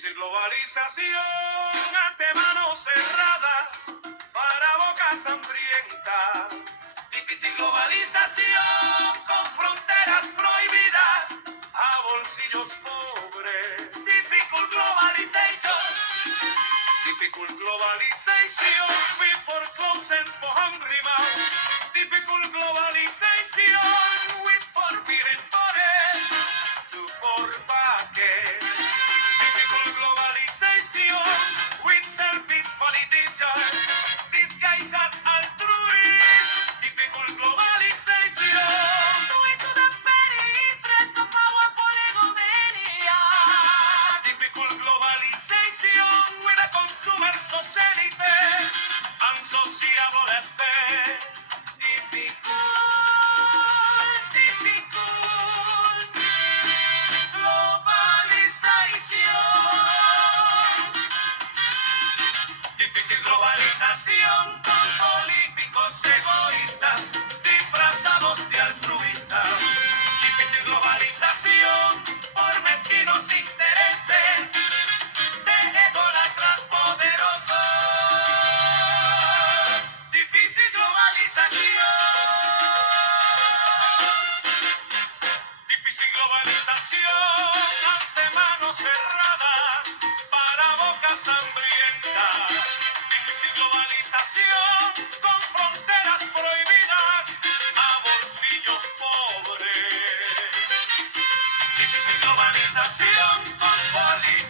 Difícil globalización ante manos cerradas para bocas hambrientas. Difícil globalización con fronteras prohibidas a bolsillos pobres. Difficult globalization. Difficult globalization with closets for hungry mouth. Difficult globalization with forbidden forest to poor bucket. Difficult globalization with selfish politicians disguised as altruists. Difficult globalization. Due to the petty interests of powerful egomania. Difficult globalization with a consumer society unsociable at best. Difficult globalization. Difícil globalización con políticos egoístas disfrazados de altruistas. Difícil globalización por mezquinos intereses de ególatras poderosos. Difícil globalización. Difícil globalización ante manos cerradas para bocas hambrientas. Difícil globalización con fronteras prohibidas a bolsillos pobres. Difícil globalización con políticos